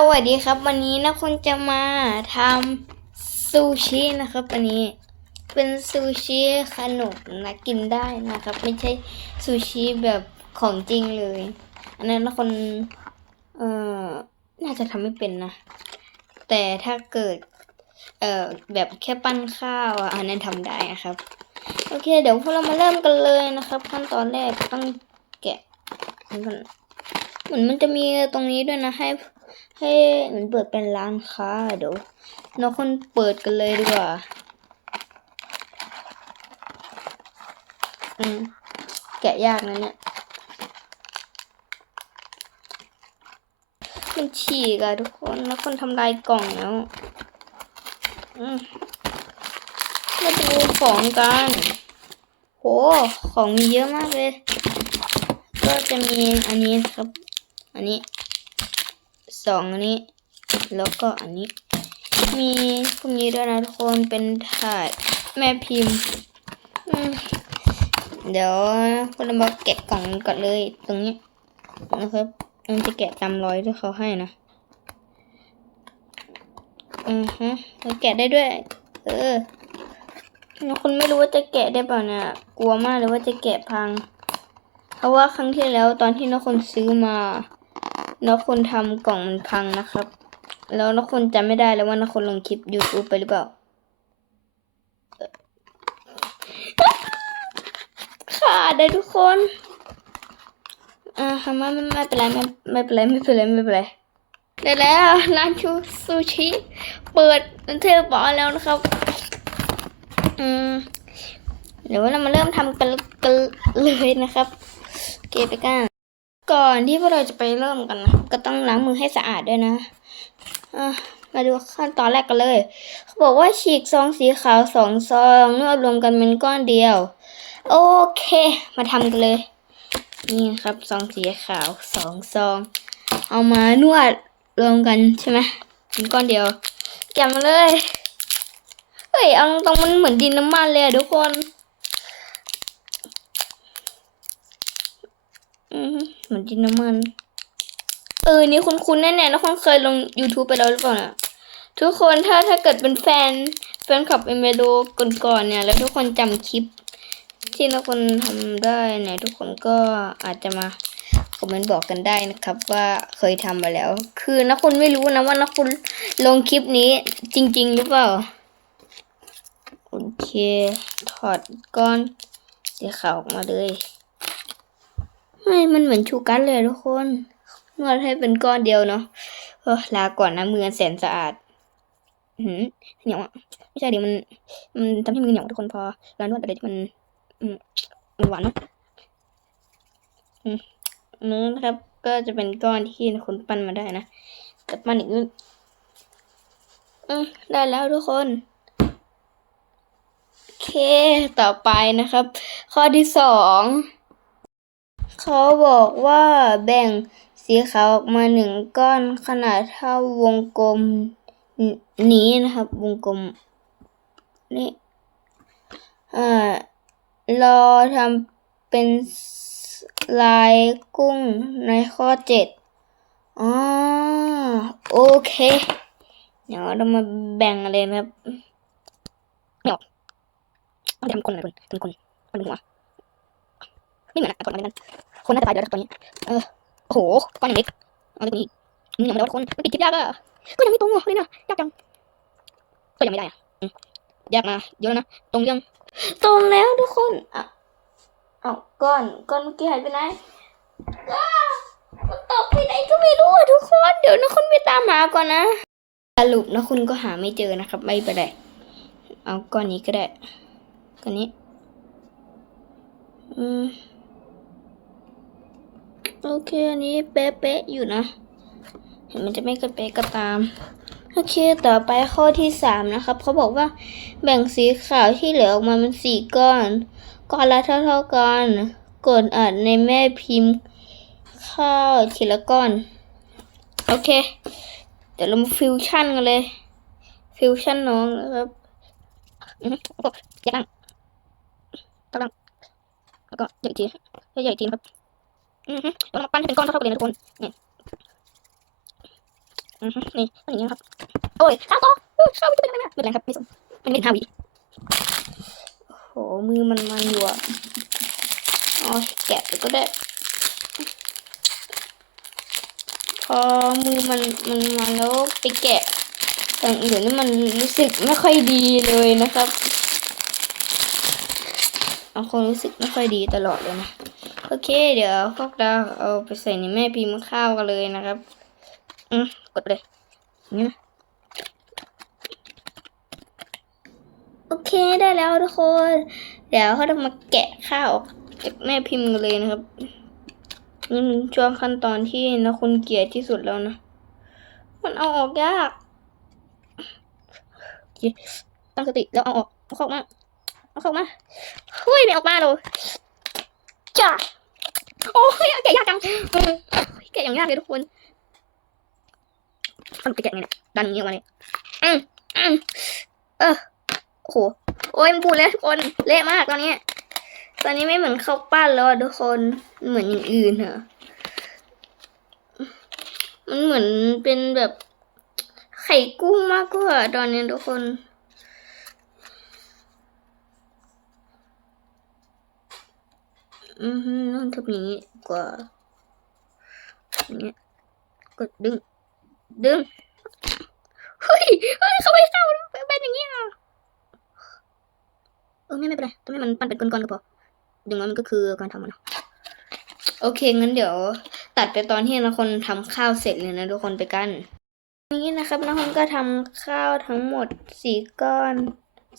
สวัสดีครับ วันนี้นะคุณจะมาทำซูชินะครับวันนี้เป็นซูชิขนมนะกินได้นะครับ ไม่ใช่ซูชิแบบของจริงเลย อันนั้นนะคนเอ่อน่าจะทำไม่เป็นนะ แต่ถ้าเกิดเอ่อแบบแค่ปั้นข้าวอันนั้นทำได้นะครับ โอเค เดี๋ยวพวกเรามาเริ่มกันเลยนะครับ ขั้นตอนแรกต้องแกะมันก่อนเหมือนมันจะมีตรงนี้ด้วยนะให้ ให้เหมือนเปิดเป็นร้านค้าเดี๋ยวเราคนเปิดกันเลยดีกว่าอืมแกะยากนะเนี่ยมันฉีกอะทุกคนแล้วคนทำลายกล่องแล้วอืมมาดูของกันโหของมีเยอะมากเลย ก็จะมีอันนี้ครับ อันนี้ สองอันนี้ แล้วก็อันนี้ มีพวกนี้ด้วยนะทุกคนเป็นถาดแม่พิมพ์เดี๋ยวเรามาแกะกล่องก่อนเลยตรงนี้นะครับมันจะแกะตามรอยที่เขาให้นะอือฮะเราแกะได้ด้วย เออคุณไม่รู้ว่าจะแกะได้เปล่าเนี่ยกลัวมากเลยว่าจะแกะพัง เพราะว่าครั้งที่แล้วตอนที่นักคนซื้อมา แล้วคนทำกล่องมันพังนะครับ แล้วนักคนจำไม่ได้แล้วว่านักคนลงคลิป YouTube ไปหรือเปล่าขาดเลยทุกคน อ่าทำไมไม่ไม่เป็นไรไม่ไม่เป็นไรไม่เป็นไรไม่เป็นไรได้แล้วร้านชูซูชิ เปิดเทอร์บอลแล้วนะครับ อืมเดี๋ยวเรามาเริ่มทำกันเลยนะครับเคไปกัน ก่อนที่พวกเราจะไปเริ่มกันนะก็ต้องล้างมือให้สะอาดด้วยนะมาดูขั้นตอนแรกกันเลย เขาบอกว่าฉีกซองสีขาวสองซองนวดรวมกันเป็นก้อนเดียว โอเค มาทำกันเลย นี่ครับซองสีขาวสองซอง เอามานวดรวมกันใช่ไหมเป็นก้อนเดียวแกะมาเลยเฮ้ยเอาตรงมันเหมือนดินน้ำมันเลยทุกคน อืม เหมือนดินน้ำมัน เออ นี่คุณๆแน่ๆแล้วคุณเคยลง YouTube ไปแล้วหรือเปล่านะทุกคนถ้าถ้าเกิดเป็นแฟน แฟนคลับเอเมโดก่อนๆเนี่ย แล้วทุกคนจำคลิป ที่นักคนทำได้เนี่ยทุกคนก็อาจจะมาคอมเมนต์บอกกันได้นะครับ ว่าเคยทำมาแล้ว คือนักคนไม่รู้นะว่านักคนลงคลิปนี้จริง ๆ หรือเปล่าโอเคถอดก้อนสีขาวออกมาเลย ไม่มันเหมือนชูการ์ดเลยทุกคนนวดให้เป็นก้อนเดียวเนาะเอลาก่อนนะมือแสนสะอาดหืมเหนียวอะไม่ใช่ดิมันมันทำให้มือเหนียวทุกคนพอเรานวดอะไรที่มันอืมมันหวานเนาะอืมนื้อนะครับ ก็จะเป็นก้อนที่คุณปั้นมาได้นะแต่ปั้นอีกนิดอืมได้แล้วทุกคนโอเคต่อไปนะครับ ข้อที่สอง เขาบอกว่าแบ่งสีขาวออกมาหนึ่งก้อนขนาดเท่าวงกลมนี้นะครับ วงกลมนี่อ่ารอทำเป็นลายกุ้งในข้อเจ็ดอ๋อโอเค เดี๋ยวเรามาแบ่งอะไรนะครับไม่ออกต้องทำคนหน่อยคนทำคนคนหัวไม่เหมือนอะคนอะไรนั่น คนน่าจะตายเดี๋ยวตอนนี้ เออ โอ้โหก้อนย่างเล็กเอาเล็กนี้อืมยังไม่ได้คนมันติดคลิปยากอะก็ยังไม่ตรงอะเลยนะยากจัง ก็ยังไม่ได้อะยากมาเยอะแล้วนะ ตรงยัง ตรงแล้วทุกคนอะเอาก้อน ก้อนเมื่อกี้หายไปไหนอ้าวมันตกไปไหนก็ไม่รู้อะทุกคน เดี๋ยวนะคุณไปตามหาก่อนนะ สรุปนะคุณก็หาไม่เจอนะครับ ไม่เป็นไร เอาก้อนนี้ก็ได้ ก้อนนี้ อืม โอเค อันนี้เป๊ะๆอยู่นะ เห็นมันจะไม่กระเป๊ะก็ตาม โอเค ต่อไปข้อที่สามนะครับ เขาบอกว่าแบ่งสีขาวที่เหลือออกมาเป็นสี่ก้อน ก้อนละเท่าๆกัน กดอัดในแม่พิมพ์ ข้าวทีละก้อน โอเค เดี๋ยวเรามาฟิวชั่นกันเลย ฟิวชั่นน้องนะครับอือฮึแล้วก็แยกล่างตั้งล่างแล้วก็ใหญ่ทีใหญ่ทีนครับ อือฮึเรามาปั้นให้เป็นก้อนเท่าๆกันเลยนะทุกคนนี่อือฮึนี่ต้องอย่างนี้ครับ โอ้ยข้าวตอเออข้าวไม่เป็นไรไม่เป็นไรครับไม่สนมันเป็นห้าวิโอ้โหมือมันมันอยู่อะอ๋อแกะก็ได้ พอมือมันมันมันแล้วไปแกะอย่างอื่นนี่มันรู้สึกไม่ค่อยดีเลยนะครับบางคนรู้สึกไม่ค่อยดีตลอดเลยนะ โอเค เดี๋ยวพวกเราเอาไปใส่ในแม่พิมพ์ข้าวกันเลยนะครับ อืมกดเลยนี่โอเคได้แล้วทุกคน เดี๋ยวเขาจะมาแกะข้าวออกจากแม่พิมพ์กันเลยนะครับนี่มันช่วงขั้นตอนที่นะคุณเกลียดที่สุดแล้วนะ มันเอาออกยากตั้งสติแล้วเอาออกเอาเข้ามาเอาเข้ามาเฮ้ยไม่ออกมาเลยจ้า โอ้ยแกะยากจังแกะอย่างยากเลยทุกคนทำไปแกะไงเนี่ยดันงนี้ออกมาเลยอืมอืมเออโอ้โหโอ้ยมันพูดแล้วทุกคนเละมากตอนนี้ตอนนี้ไม่เหมือนข้าวปั้นแล้วทุกคนเหมือนอย่างอื่นเหรอมันเหมือนเป็นแบบไข่กุ้งมากกว่าตอนนี้ทุกคน อือฮึต้องทำอย่างนี้กว่าอย่างเงี้ยกดดึง ดึง เฮ้ย เฮ้ย เขาไม่เข้าเป็นอย่างนี้อะเออไม่ไม่เป็นไรต้องให้มันปั้นเป็นก้อนๆก็พออย่างนั้นมันก็คือการทำมันโอเค งั้นเดี๋ยว ตัดไปตอนที่นคนทำข้าวเสร็จเลยนะทุกคนไปกันนี้นะครับนคนก็ทำข้าวทั้งหมดสี่ก้อน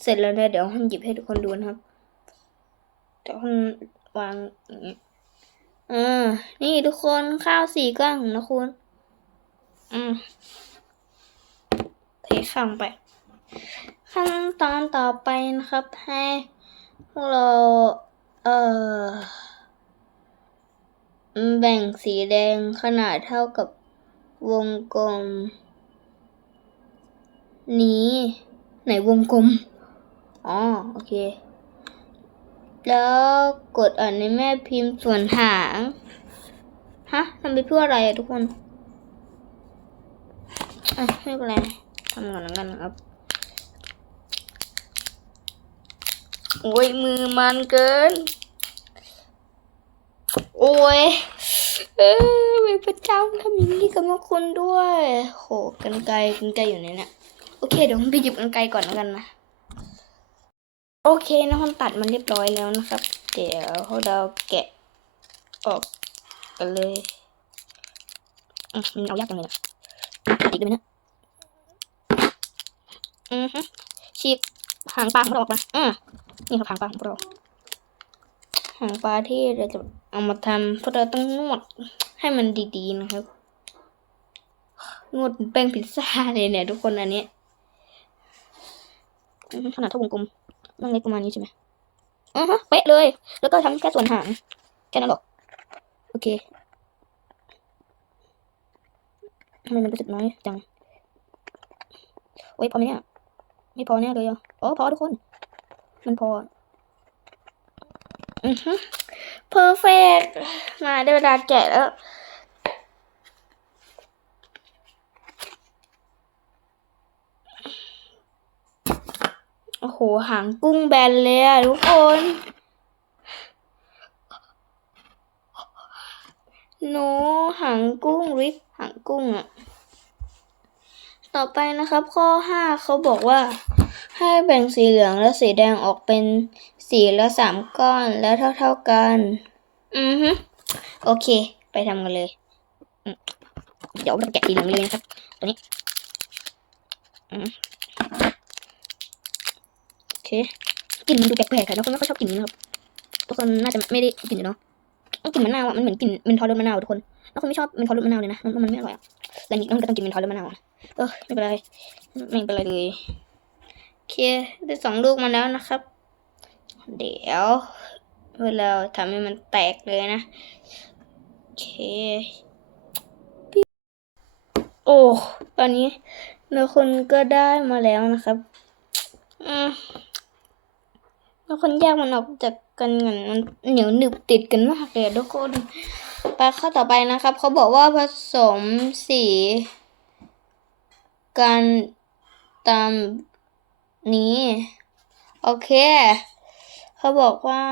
เสร็จแล้วนี่ยเดี๋ยวฮอนหยิบให้ทุกคนดูนะครับเดี๋ยวฮอน วางอย่างนี้อ่านี่ทุกคนข้าวสี่ก้อนนะคุณ อืมเทข้างไป ขั้นตอนต่อไปนะครับ ให้พวกเรา เอ่อ แบ่งสีแดงขนาดเท่ากับวงกลม นี้ ไหนวงกลม อ๋อ โอเค แล้วกดอ่านในแม่พิมพ์ส่วนหาง ฮะทำไปเพื่ออะไรอะทุกคนอะไม่เป็นไรทำก่อนแล้วกันนะครับ โอ้ยมือมันเกิน โอ้ยเออไม่ประจำทำอย่างนี้กับพวกคุณด้วย โห กันไกลกันไกลอยู่ในเนี่ยโอเค เดี๋ยวผมไปหยิบกันไกลก่อนแล้วกันนะ โอเคนะคนตัดมันเรียบร้อยแล้วนะครับ เดี๋ยวเราแกะออกกันเลยอืมมันเอายากจังเลยนะติดด้วยนะอือฮึฉีกหางปลาของเราออกมาอืมนี่ครับหางปลาของเราหางปลาที่เราจะเอามาทำเพราะเราต้องนวดให้มันดีๆนะครับนวดแป้งพิซซ่าเลยเนี่ยทุกคนอันนี้ขนาดเท่าวงกลม นั่งเล็กประมาณนี้ใช่ไหมอือฮะเป๊ะเลย แล้วก็ทำแค่ส่วนหางแค่นั้นหรอกโอเคทำไมมันรู้สึกน้อยจังโอ้ยพอไหมเนี่ยไม่พอแน่เลยอะอ๋อพอทุกคน มันพออือฮึเพอร์เฟกมาได้เวลาแกะแล้ว โอ้โห หางกุ้งแบนเลยอะทุกคนโนหางกุ้งริบหางกุ้งอะต่อไปนะครับ ข้อห้าเขาบอกว่า ให้แบ่งสีเหลืองและสีแดงออกเป็นสีละสามก้อนแล้วเท่าๆกัน อือฮึโอเค ไปทำกันเลย เดี๋ยวเราแกะสีเหลืองเลยนะครับ ตัวนี้อือ เคกลิ่นมันดูแปลกๆค่ะทุกคนไม่ค่อยชอบกลิ่นนี้นะครับทุกคนน่าจะไม่ได้กลิ่นเนาะกลิ่นมะนาวอะมันเหมือนกลิ่นเมนทอลรสมะนาวทุกคนแล้วคนไม่ชอบเมนทอลรสมะนาวเลยนะมันมันไม่อร่อยอะแล้วนี่มันก็ต้องกินเมนทอลรสมะนาวอะเออไม่เป็นไรไม่เป็นไรเลยโอเคได้สองลูกมาแล้วนะครับ เดี๋ยวเวลาทำให้มันแตกเลยนะโอเคโอ้ตอนนี้เนื้อคนก็ได้มาแล้วนะครับ อืม แล้วคนแยกมันออกจากกันเหมือนมันเหนียวหนึบติดกันมากเลยทุกคนไปข้อต่อไปนะครับ เขาบอกว่าผสมสีกันตามนี้ โอเค เขาบอกว่า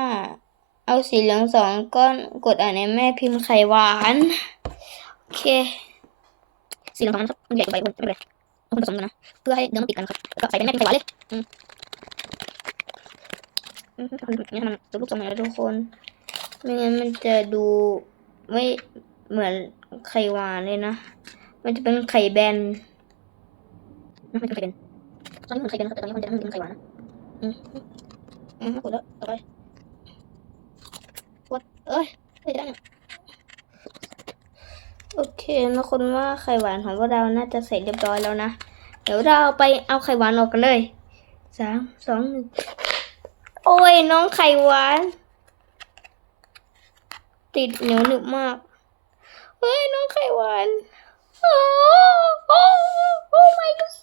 เอาสีเหลืองสองก้อนกดอ่านในแม่พิมพ์ไข่หวาน โอเค สีเหลืองสองนะครับมันใหญ่เกินไปคนไม่เป็นไรเอาผสมกันนะ เพื่อให้เนื้อมันติดกันครับก็ใส่เป็นแม่พิมพ์ไข่หวานเลยอื มอืมทำอย่างนี้นตัวรูปทรงหน่อยทุกคน ไม่งั้นมันจะดูไม่เหมือนไข่หวานเลยนะ มันจะเป็นไข่แบนมันจะเป็นไข่แบนตอนนี้เหมือนไข่แบนครับแต่ตอนนี้มันจะไม่เป็นไข่หวานนะอืมอืมกดแล้วต่อไปกดเอ้ยไม่ได้โอเคนะคนว่าไข่หวานของพวกเราน่าจะเสร็จเรียบร้อยแล้วนะ เดี๋ยวเราไปเอาไข่หวานออกกันเลยสามสองหนึ่ง โอ้ยน้องไข่หวาน ติดเหนียวหนึบมากเฮ้ยน้องไข่หวานโอ้โอ้โอ้ my god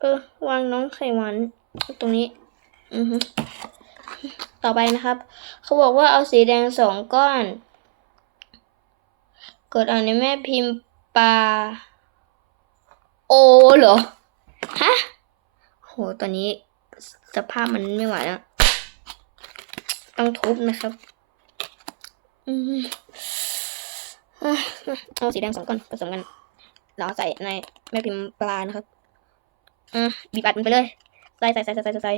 เออวางน้องไข่หวานตรงนี้ อือฮึต่อไปนะครับ เขาบอกว่าเอาสีแดงสองก้อน กดอ่านในแม่พิมพ์ปลาโอเหรอ ฮะ โห ตอนนี้ สภาพมันไม่ไหวแล้ว ต้องทุบนะครับอืมอะเอาสีแดงสองก้อนผสมกันแล้วใส่ในแม่พิมพ์ปลานะครับอะบีบอัดมันไปเลยใส่ใส่ใส่ใส่ใส่ใส่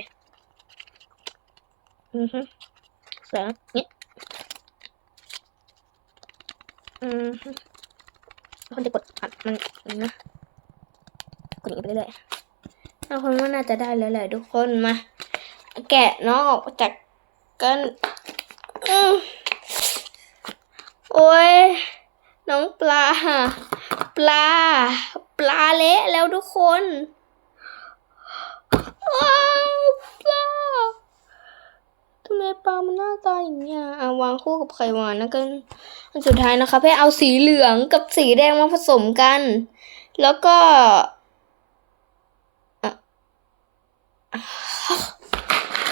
อือฮึใส่แล้วนี่อือฮึคนจะกดอัดมันนะกดอย่างนี้ไปเรื่อยๆ แล้วคนว่าน่าจะได้แล้วแหละทุกคนมา แกะน้องออกจากกันอโอ้ยน้องปลา ปลา ปลาเละแล้วทุกคนว้าวปลาทำไมปลามันหน้าตาอย่างเงี้ยอะวางคู่กับไข่หวานนะกันอันสุดท้ายนะคะให้เอาสีเหลืองกับสีแดงมาผสมกัน แล้วก็อะ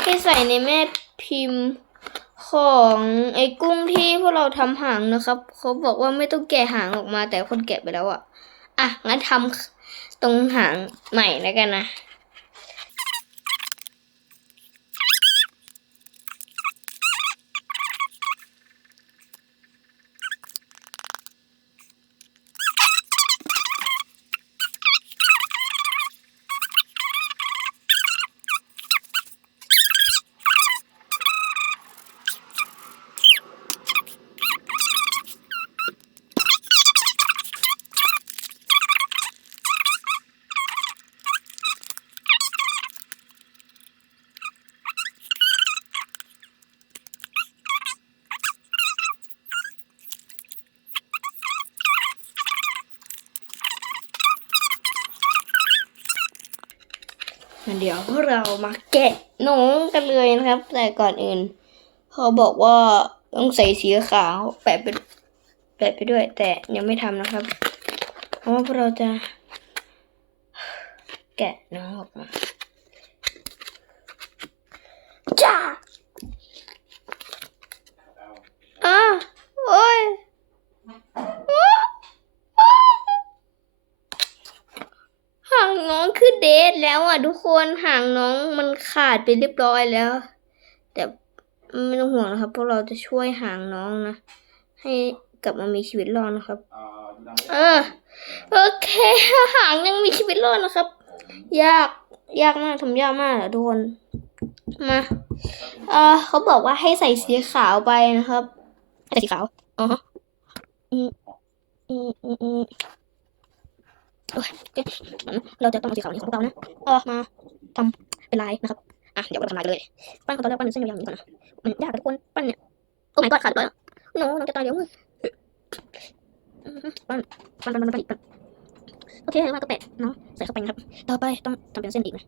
ให้ใส่ในแม่พิมพ์ของไอ้กุ้งที่พวกเราทำหางนะครับ เขาบอกว่าไม่ต้องแกะหางออกมาแต่คนแกะไปแล้วอะอะงั้นทำตรงหางใหม่แล้วกันนะ เดี๋ยวเรามาแกะน้องกันเลยนะครับ แต่ก่อนอื่นเขาบอกว่าต้องใส่สีขาวแปะไปแปะไปด้วย แต่ยังไม่ทำนะครับ เพราะว่าเราจะ แกะน้องออกมาจ้าอะโอ้ยอ้าอ้า หางน้องคือเดทแล้วอะทุกคนหางน้องมันขาดไปเรียบร้อยแล้ว แต่ไม่ต้องห่วงนะครับพวกเราจะช่วยหางน้องนะ ให้กลับมามีชีวิตรอดนะครับ เออโอเคหางยังมีชีวิตรอดนะครับ ยากยากมากทำยากมากอะทุกคนมาเออเขาบอกว่าให้ใส่สีขาวไปนะครับใส่สีขาวอ๋ออืมอืมอืม โอเคเราจะต้องเอาสีขาวนี้ของพวกเรานะเออมาทำเป็นลายนะครับอะเดี๋ยวเราทำลายเลยปั้นขั้นตอนแรกปั้นเป็นเส้นยาวๆอย่างนี้ก่อนนะมันยากทุกคนปั้นเนี่ยโอ้ my god ขาดเลยน้น้องจะตายเดี๋ยวอือปั้นปั้นปั้นปั้นปั้นอีกปั้นโอเคมาก็แปะเนาะใส่เข้าไปนะครับ ต่อไปต้องทำเป็นเส้นอีกนะ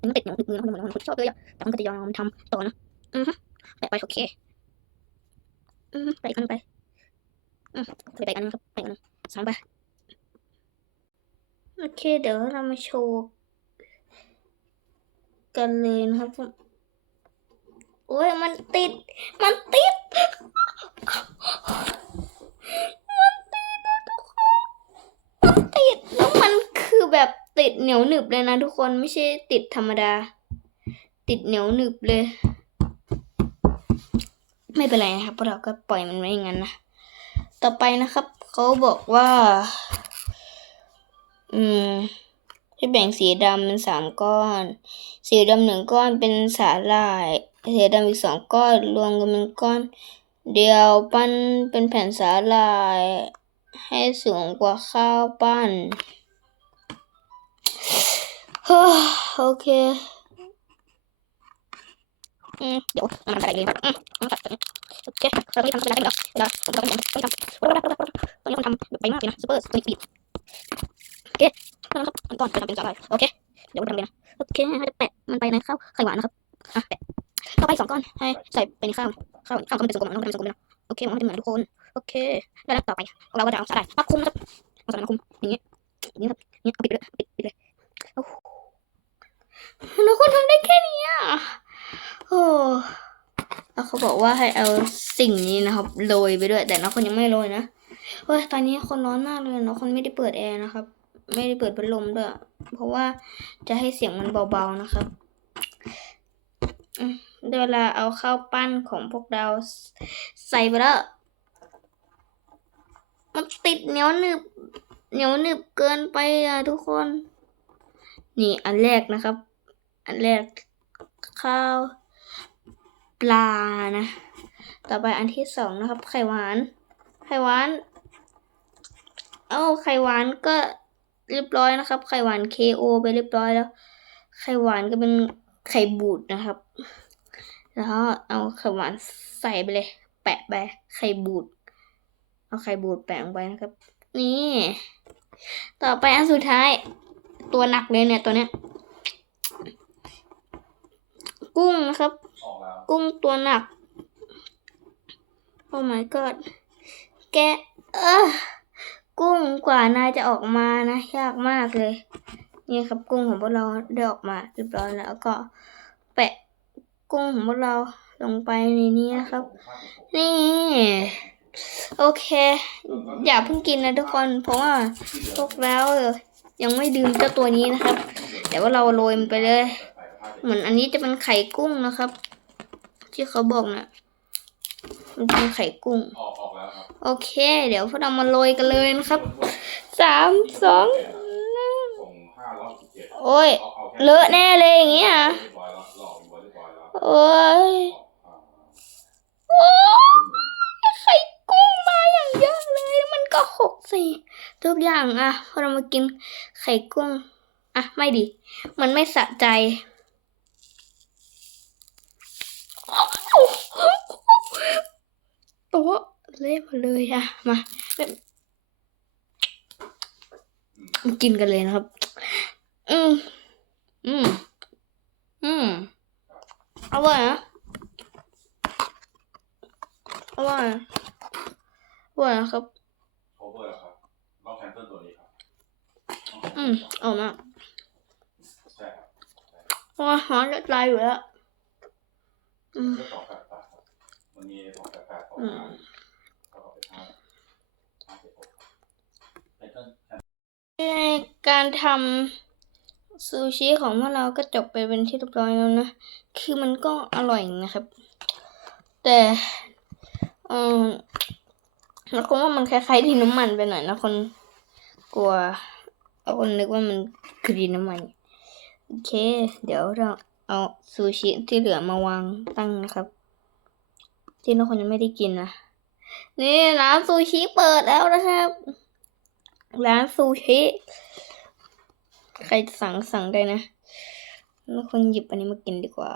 มันติดเหนียวหนึบมือนะคนคนชอบเลยอะแต่มันก็จะยอมทำต่อนะอือฮึแปะไปโอเคอือฮึแปะอีกอันไปอืมแปะอีกอันหนึงครับแปะอีกอันหนึงสองไป โอเค เดี๋ยวเรามาโชว์กันเลยนะครับโอ้ยมันติด มันติด มันติดนะทุกคน มันติด แล้วมันคือแบบติดเหนียวหนึบเลยนะทุกคน ไม่ใช่ติดธรรมดา ติดเหนียวหนึบเลย ไม่เป็นไรนะครับพวกเราก็ปล่อยมันไว้อย่างนั้นนะ ต่อไปนะครับ เขาบอกว่า อืมให้แบ่งสีดำเป็นสามก้อน สีดำหนึ่งก้อนเป็นสาหร่าย สีดำอีกสองก้อนรวมกันเป็นก้อน เดียวปั้นเป็นแผ่นสาหร่าย ให้สูงกว่าข้าวปั้นฮ้อโอเคอืมเดี๋ยวมันใส่เลยอืมอืมโอเคเราไม่ทำเวลาได้หรอกเวลาผมทำผมไม่ทำตอนนี้ผมทำไปมากเลยนะซูเปอร์สปีด เคนะครับก่อนจะทำเป็นสาหร่ายโอเค เดี๋ยวทำเลยนะ โอเคให้แปะมันไปในข้าวไข่หวานนะครับ อะแปะต่อไปสองก้อน ให้ใส่ไปในข้าว ข้าวข้าวก็มันเป็นสกปรกนะมันเป็นสกปรกนะโอเคมันจะเหมือนทุกคน โอเค แล้วต่อไป เราก็จะเอาสาหร่ายมาคุมนะครับเอาสาหร่ายมาคุมอย่างนี้อย่างนี้ครับอย่างนี้เอาปิดเลยปิดปิดเลยโอ้โหแล้วคนทำได้แค่นี้อะโอ้แล้วเขาบอกว่าให้เอาสิ่งนี้นะครับโรยไปด้วย แต่น้องคนยังไม่โรยนะเฮ้ยตอนนี้คนร้อนมากเลยน้องคนไม่ได้เปิดแอร์นะครับ ไม่ได้เปิดพัดลมด้วย เพราะว่าจะให้เสียงมันเบาๆนะครับเวลาเอาข้าวปั้นของพวกเราใส่ไปแล้ว มันติดเหนียวหนึบเหนียวหนึบเกินไปอะทุกคน นี่อันแรกนะครับ อันแรกข้าวปลานะ ต่อไปอันที่สองนะครับ ไข่หวาน ไข่หวาน เอ้าไข่หวานก็ เรียบร้อยนะครับไข่หวาน KO ไปเรียบร้อยแล้ว ไข่หวานก็เป็นไข่บูดนะครับ แล้วเอาไข่หวานใส่ไปเลย แปะไปไข่บูด เอาไข่บูดแปะลงไปนะครับ นี่ ต่อไปอันสุดท้าย ตัวหนักเลยเนี่ยตัวเนี้ย กุ้งนะครับออกแล้วกุ้งตัวหนัก โอ้ my god แกะเออ กุ้งกว่านายจะออกมานะยากมากเลยนี่ครับกุ้งของพวกเราได้ออกมาเรียบร้อยแล้วก็แปะกุ้งของพวกเราลงไปในนี้นะครับ นี่ โอเค อย่าเพิ่งกินนะทุกคน เพราะว่าพวกเรายังไม่ดื่มเจ้าตัวนี้นะครับ แต่ว่าเราโรยมันไปเลย เหมือนอันนี้จะเป็นไข่กุ้งนะครับ ที่เขาบอกนะมันเป็นไข่กุ้ง โอเค เดี๋ยวพวกเรามาโรยกันเลยนะครับสามสองโอ้ยเลอะแน่เลยอย่างเงี้ยเรียบร้อยแล้วหลอกเรียบร้อยแล้วโอ้ยโอ้ยไข่กุ้งมาอย่างเยอะเลยมันก็หกสิทุกอย่างอะพอเรามากินไข่กุ้งอะไม่ดี มันไม่สะใจโต๊ะ เละหมดเลยอะมามากินกันเลยนะครับ อืมอืมอืมอร่อยนะอร่อยอร่อยนะครับโคเวอร์ครับต้องแคนเซิลตัวนี้ครับ อืมอร่อยมากใช่ครับโอ้ยหอมจะตายอยู่แล้วอืมเรื่องสองแปดแปดครับมันมีสองแปดแปดสองอืมงานก็เอาไปห้าห้าเจ็ดหกแคนเซิลแคน ใน การทำซูชิของพวกเราก็จบไปเป็นที่เรียบร้อยแล้วนะ คือมันก็อร่อยนะครับ แต่เออแล้วคงว่ามันคล้ายๆดินน้ำมันไปหน่อยนะคนกลัวเอาคนนึกว่ามันคือดินน้ำมัน โอเค เดี๋ยวเราเอาซูชิที่เหลือมาวางตั้งนะครับ ที่น้องคนยังไม่ได้กินนะ นี่ร้านซูชิเปิดแล้วนะครับ ร้านซูชิ ใครสั่งสั่งได้นะน้องคนหยิบอันนี้มากินดีกว่า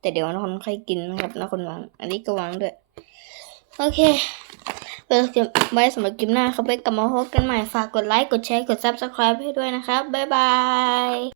แต่เดี๋ยวนคนใครกินนะครับน้องคนวาง อันนี้ก็วางด้วย โอเคเพื่อเก็บไว้สำหรับกิมหน้าเขาไปกลับมาพบกันใหม่ ฝากกดไลค์ กดแชร์ กดซับสไคร b e ให้ด้วยนะครับ บ๊ายบาย